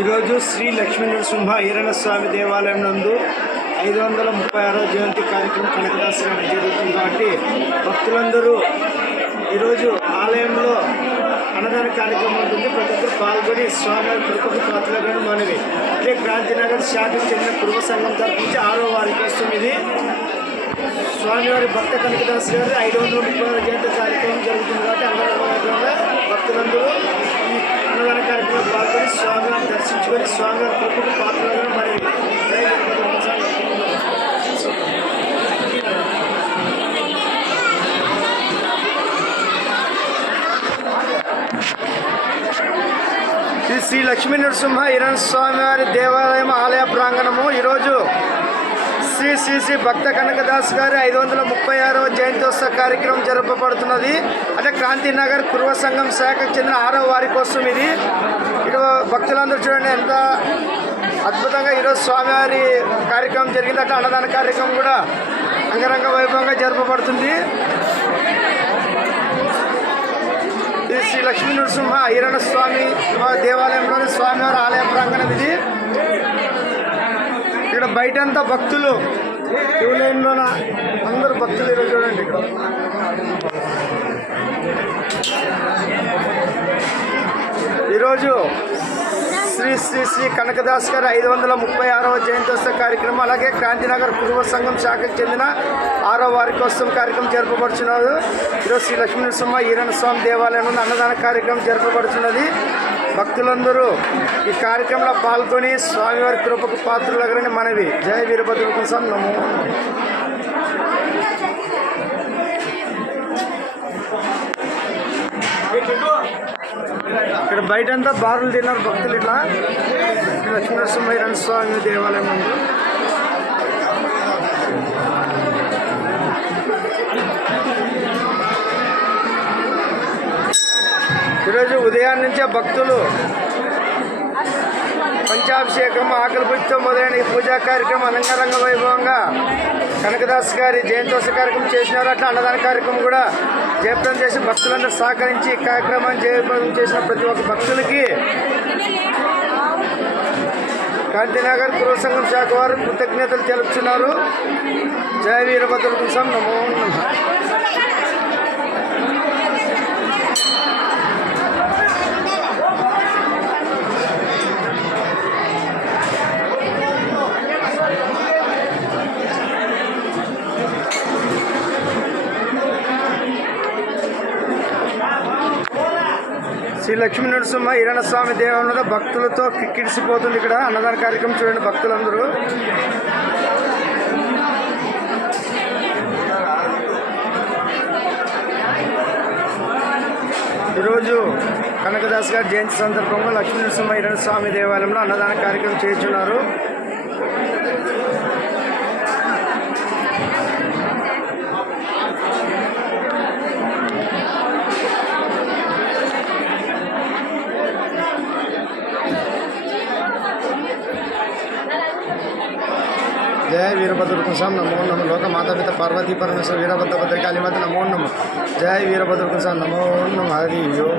ఈరోజు శ్రీ లక్ష్మీ నరసింహ ఈరణ స్వామి దేవాలయం నందు 536వ జయంతి కార్యక్రమం కనకదాసు గారి జరుగుతుంది కాబట్టి భక్తులందరూ ఈరోజు ఆలయంలో అన్నదాన కార్యక్రమం ఉంటుంది. ప్రతి ఒక్కరు పాల్గొని స్వామివారి కృపకు పాత్రలను మనవి. ఇదే క్రాంతినగర్ శాఖకు చెందిన కుటుంబ సంఘం తరఫు 6వ వార్షికోత్సవం ఇది. స్వామివారి భక్త కనకదాసు గారి 536వ జయంతి కార్యక్రమం జరుగుతుంది కాబట్టి అంగరంగ భక్తులందరూ ఈ అన్నదాన కార్యక్రమం పాల్గొని స్వామివారిని దర్శించుకొని స్వామివారి కృపకు పాత్రలను మనవి. శ్రీ లక్ష్మీ నరసింహ ఈరణ స్వామివారి దేవాలయం ఆలయ ప్రాంగణము ఈరోజు శ్రీ శ్రీ శ్రీ భక్త కనకదాస్ గారి 536వ జయంత్యోత్సవ కార్యక్రమం జరపబడుతున్నది. అంటే క్రాంతినగర్ కుర్వ సంఘం శాఖకు చెందిన 6వ వార్షికోత్సవం ఇది. ఇటు భక్తులందరూ చూడండి ఎంత అద్భుతంగా ఈరోజు స్వామివారి కార్యక్రమం జరిగింది. అట్లా అన్నదాన కార్యక్రమం కూడా అంగరంగ వైభవంగా జరపబడుతుంది. శ్రీ లక్ష్మీ నరసింహ ఈరణ స్వామి దేవాలయంలోని స్వామివారి ఆలయ ప్రాంగణం ఇది. ఇక్కడ బయటంతా భక్తులు క్యూ లైన్లోన అందరూ భక్తులు ఈరోజు చూడండి. ఇక్కడ ఈరోజు శ్రీ శ్రీ శ్రీ కనకదాస్ గారి 536వ జయంత్యోత్సవ కార్యక్రమం, అలాగే క్రాంతినగర్ కుటుంబ సంఘం శాఖకు చెందిన 6వ వార్షికోత్సవం కార్యక్రమం జరపబడుచున్నది. ఈరోజు శ్రీ లక్ష్మీ నరసింహ ఈరణ స్వామి దేవాలయంలో అన్నదాన కార్యక్రమం జరపబడుతున్నది. భక్తులందరూ ఈ కార్యక్రమంలో పాల్గొని స్వామివారి కృపకు పాత్రులగరని మనవి. జయ వీరభద్ర స్వామి నమో. ఇక్కడ బయటంతా బారులు తిన్నారు భక్తులు. ఇట్లా లక్ష్మీ నరసింహ ఈరణ స్వామి దేవాలయం ఉంది. ఈరోజు ఉదయం నుంచే భక్తులు పంచాభిషేకం, ఆకలి పూజతో మొదలైన ఈ పూజా కార్యక్రమం అంగరంగ వైభవంగా కనకదాస్ గారి జయంత్యోత్సవ కార్యక్రమం చేసినారు. అట్లా అన్నదాన కార్యక్రమం కూడా జయప్రదం చేసి భక్తులందరూ సహకరించి ఈ కార్యక్రమాన్ని జయప్రదం చేసిన ప్రతి ఒక్క భక్తులకి క్రాంతినగర్ కుర్వ సంఘం శాఖ వారు కృతజ్ఞతలు తెలుపుతున్నారు. జయ వీరభద్ర స్వామి నమో నమః. శ్రీ లక్ష్మీ నరసింహ ఈరణ స్వామి దేవాలయంలో భక్తులతో కిక్కిడిసిపోతుంది. ఇక్కడ అన్నదాన కార్యక్రమం చూడండి భక్తులందరూ. ఈరోజు కనకదాస్ గారి జయంతి సందర్భంగా లక్ష్మీ నరసింహ ఈరణ స్వామి దేవాలయంలో అన్నదాన కార్యక్రమం చేస్తున్నారు. जय वीरभद्र कुंसाम नमो नमः. लोक माता पिता पार्वती परमेश्वर वीरभद्र भद्रकाली माता नमो नमः. जय वीरभद्र कुंसाम नमो नमः. हरि ओम.